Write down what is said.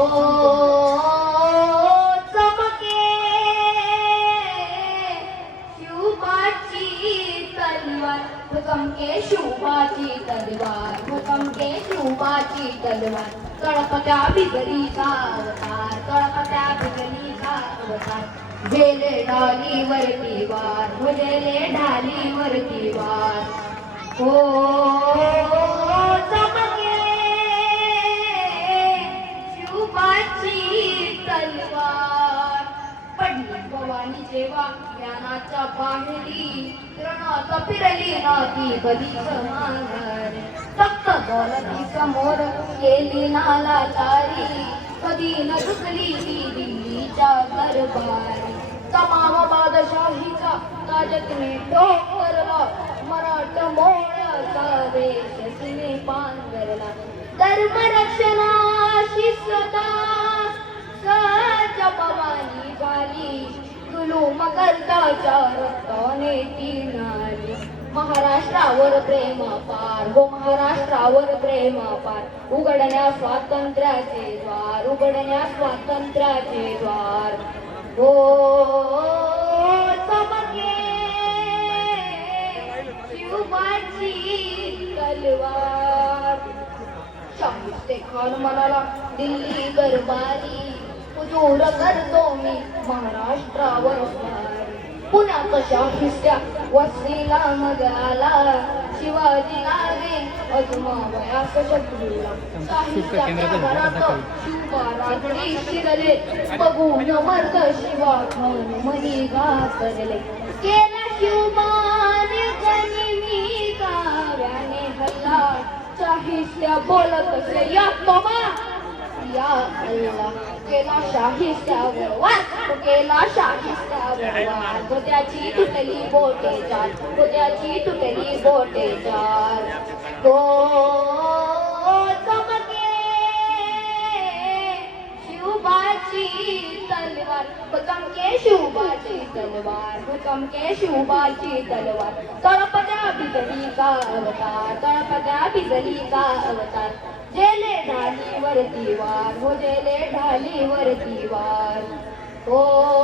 ओ चमके. शिवबाची तलवार चमके शिवबाची तलवार चमके शिवबाची तलवार. तळपत्या बिगरीचा अवतार तळपत्या बिगरीचा अवतार. गेले ढालीवरती वार गेले ढालीवरती वार. ओ शिवबाची तलवार. पडली भवानी जेव्हा ज्ञानाच्या बाहेरी फिरली ना ती कधीच माघार समोर केली नालाचारी. कधी न झुकली ती दिल्लीच्या दरबार. तमाम बादशाहीचा ताजतने डोंगरला मराठ मोळ्याचा वेश तिने पांघरला. महाराष्ट्रावर प्रेम पार हो महाराष्ट्रावर प्रेम पार. उघडण्या स्वातंत्र्याचे द्वार उघडण्या स्वातंत्र्याचे द्वार. हो चमके शिवबाची तलवार. म्हणाला दिल्ली दरबारी हुजूर करतो मी महाराष्ट्रावर स्वारी पुण्यात शाहिस्त्या वसईला मग आला? शिवाजी लागे अजमावयास शत्रूला. घरात शिवबारात्री शिरले बघून मर्द शिवा खाऊन मनी घातरले केला शिवबाने शाहिस्त्या बोलत असे या तोमा या अल्लाह केला शाहिस्त्यावर वार. केला शाहिस्त्यावर वार. तो त्याची तुटली बोटे चार तो त्याची तुटली बोटे चार तो चमके. शिवबाची तलवार. चमके शिवबाची तलवार. चमके शिवबाची तलवार. तळपत्या बिजली का अवतार तळपत्या बिजली का अवतार. जेले ढालीवरती वार हो जेले ढालीवरती वार. हो